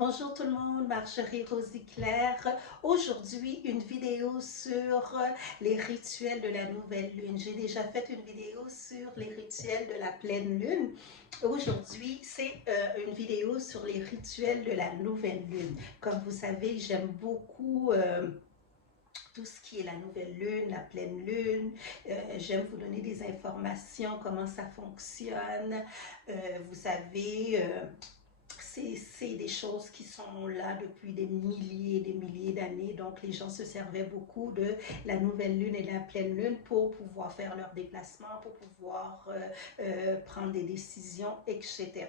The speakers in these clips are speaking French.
Bonjour tout le monde, Marjorie Rosiclair. Aujourd'hui, une vidéo sur les rituels de la nouvelle lune. J'ai déjà fait une vidéo sur les rituels de la pleine lune. Aujourd'hui, c'est une vidéo sur les rituels de la nouvelle lune. Comme vous savez, j'aime beaucoup tout ce qui est la nouvelle lune, la pleine lune. J'aime vous donner des informations, comment ça fonctionne. Vous savez, c'est des choses qui sont là depuis des milliers d'années. Donc, les gens se servaient beaucoup de la nouvelle lune et de la pleine lune pour pouvoir faire leurs déplacements, pour pouvoir prendre des décisions, etc.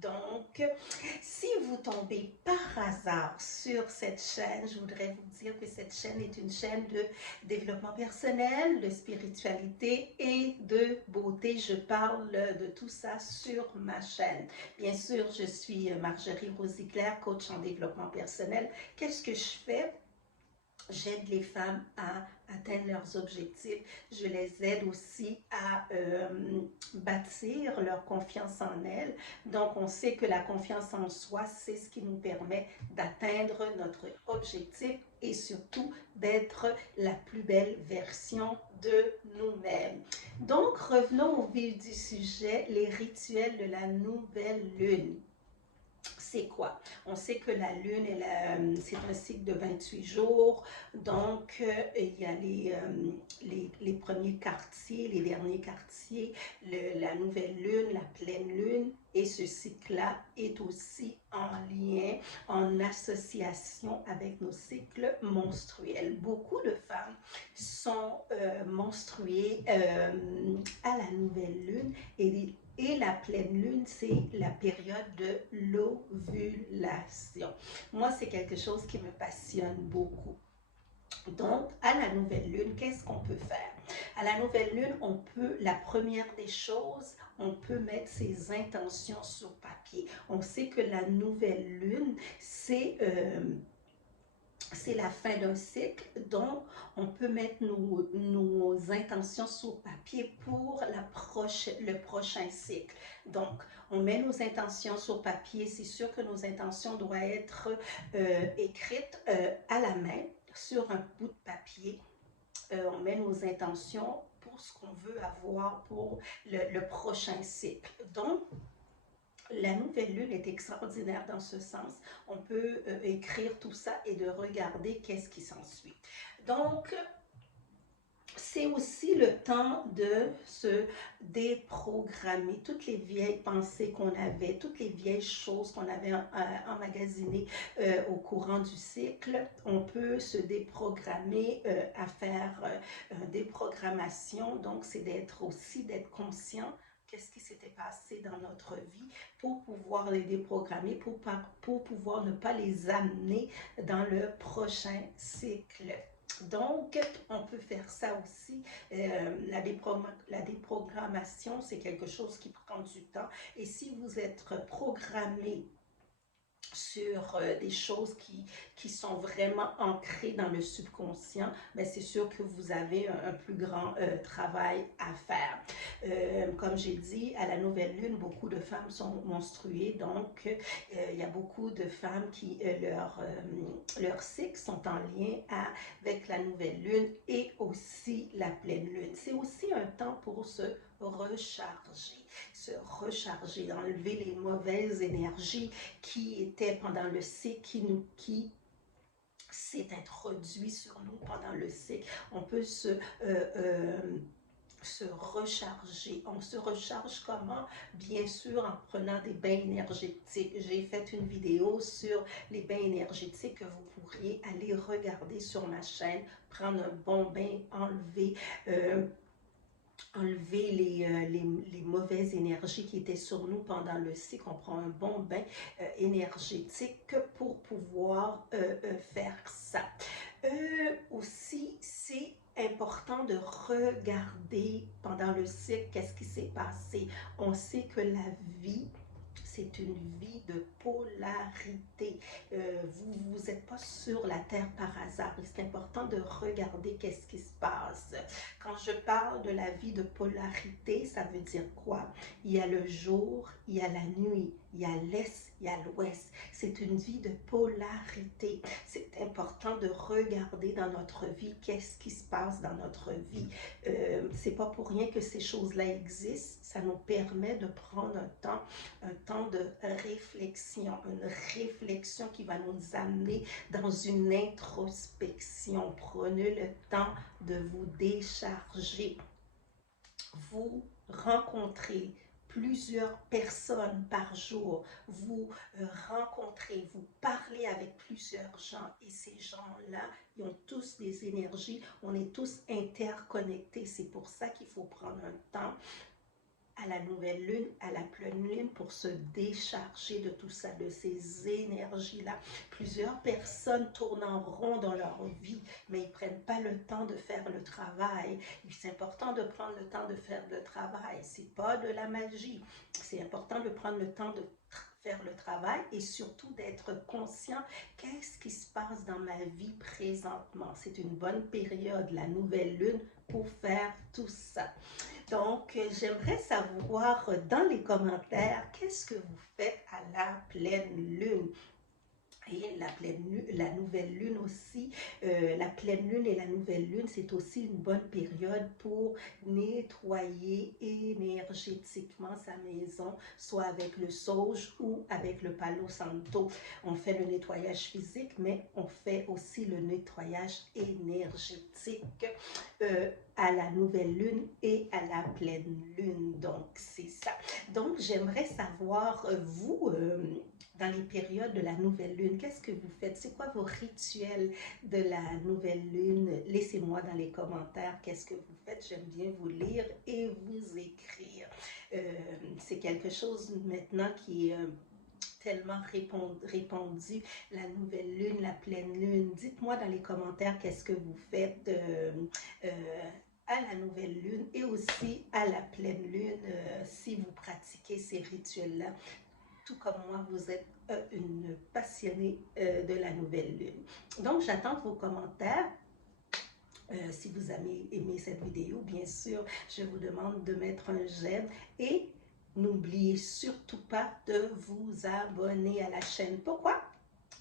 Donc, si vous tombez par hasard sur cette chaîne, je voudrais vous dire que cette chaîne est une chaîne de développement personnel, de spiritualité et de beauté. Je parle de tout ça sur ma chaîne. Bien sûr, je suis Marjorie Rosiclair, coach en développement personnel. Qu'est-ce que je fais? J'aide les femmes à atteindre leurs objectifs. Je les aide aussi à bâtir leur confiance en elles. Donc, on sait que la confiance en soi, c'est ce qui nous permet d'atteindre notre objectif et surtout d'être la plus belle version de nous-mêmes. Donc, revenons au vif du sujet, les rituels de la nouvelle lune. C'est quoi? On sait que la lune, c'est un cycle de 28 jours. Donc, il y a les premiers quartiers, les derniers quartiers, la nouvelle lune, la pleine lune. Et ce cycle-là est aussi en lien, en association avec nos cycles menstruels. Beaucoup de femmes sont menstruées à la nouvelle lune et la pleine lune, c'est la période de l'ovulation. Moi, c'est quelque chose qui me passionne beaucoup. Donc, à la nouvelle lune, qu'est-ce qu'on peut faire? À la nouvelle lune, la première des choses, on peut mettre ses intentions sur papier. On sait que la nouvelle lune, c'est la fin d'un cycle, donc on peut mettre nos intentions sur papier pour le prochain cycle. Donc, on met nos intentions sur papier. C'est sûr que nos intentions doivent être écrites à la main sur un bout de papier. On met nos intentions pour ce qu'on veut avoir pour le prochain cycle. Donc, la nouvelle lune est extraordinaire dans ce sens. On peut écrire tout ça et de regarder qu'est-ce qui s'ensuit. Donc, c'est aussi le temps de se déprogrammer toutes les vieilles pensées qu'on avait, toutes les vieilles choses qu'on avait emmagasinées au courant du cycle. On peut se déprogrammer à faire une déprogrammation. Donc, c'est d'être conscient qu'est-ce qui s'était passé dans notre vie pour pouvoir les déprogrammer, pour pouvoir ne pas les amener dans le prochain cycle. Donc, on peut faire ça aussi. La déprogrammation, c'est quelque chose qui prend du temps. Et si vous êtes programmé sur des choses qui sont vraiment ancrées dans le subconscient, mais c'est sûr que vous avez un plus grand travail à faire. Comme j'ai dit, à la nouvelle lune, beaucoup de femmes sont menstruées, donc il y a beaucoup de femmes qui, leurs cycles sont en lien avec la nouvelle lune et aussi la pleine lune. C'est aussi un temps pour se recharger, enlever les mauvaises énergies qui étaient pendant le cycle, qui s'est introduit sur nous pendant le cycle. On peut se recharger. On se recharge comment? Bien sûr en prenant des bains énergétiques. J'ai fait une vidéo sur les bains énergétiques que vous pourriez aller regarder sur ma chaîne, prendre un bon bain, enlever les mauvaises énergies qui étaient sur nous pendant le cycle. On prend un bon bain énergétique pour pouvoir faire ça. Aussi, c'est important de regarder pendant le cycle qu'est-ce qui s'est passé. On sait que la vie, c'est une vie de polarité. Vous n'êtes pas sur la Terre par hasard. C'est important de regarder qu'est-ce qui se passe. Quand je parle de la vie de polarité, ça veut dire quoi? Il y a le jour, il y a la nuit, il y a l'Est il y a l'ouest. C'est une vie de polarité. C'est important de regarder dans notre vie qu'est-ce qui se passe dans notre vie. C'est pas pour rien que ces choses-là existent. Ça nous permet de prendre un temps de réflexion, une réflexion qui va nous amener dans une introspection. Prenez le temps de vous décharger. Vous rencontrez plusieurs personnes par jour, vous rencontrez, vous parlez avec plusieurs gens et ces gens-là, ils ont tous des énergies, on est tous interconnectés. C'est pour ça qu'il faut prendre un temps à la nouvelle lune, à la pleine lune, pour se décharger de tout ça, de ces énergies-là. Plusieurs personnes tournent en rond dans leur vie, mais ils ne prennent pas le temps de faire le travail. C'est important de prendre le temps de faire le travail. Ce n'est pas de la magie. C'est important de prendre le temps de faire le travail et surtout d'être conscient qu'est-ce qui se passe dans ma vie présentement. C'est une bonne période, la nouvelle lune, pour faire tout ça. Donc, j'aimerais savoir dans les commentaires, qu'est-ce que vous faites à la pleine lune? Et la nouvelle lune aussi, la pleine lune et la nouvelle lune, c'est aussi une bonne période pour nettoyer énergétiquement sa maison, soit avec le sauge ou avec le palo santo. On fait le nettoyage physique, mais on fait aussi le nettoyage énergétique à la nouvelle lune et à la pleine lune. Donc, c'est ça. Donc, j'aimerais savoir, vous, dans les périodes de la nouvelle lune, qu'est-ce que vous faites? C'est quoi vos rituels de la nouvelle lune? Laissez-moi dans les commentaires qu'est-ce que vous faites. J'aime bien vous lire et vous écrire. C'est quelque chose maintenant qui est tellement répandu, la nouvelle lune, la pleine lune. Dites-moi dans les commentaires qu'est-ce que vous faites à la nouvelle lune et aussi à la pleine lune si vous pratiquez ces rituels-là. Tout comme moi, vous êtes une passionnée de la nouvelle lune. Donc, j'attends vos commentaires. Si vous avez aimé cette vidéo, bien sûr, je vous demande de mettre un j'aime et n'oubliez surtout pas de vous abonner à la chaîne. Pourquoi?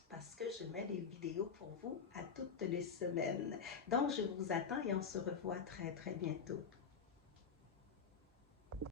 Parce que je mets des vidéos pour vous à toutes les semaines. Donc, je vous attends et on se revoit très, très bientôt.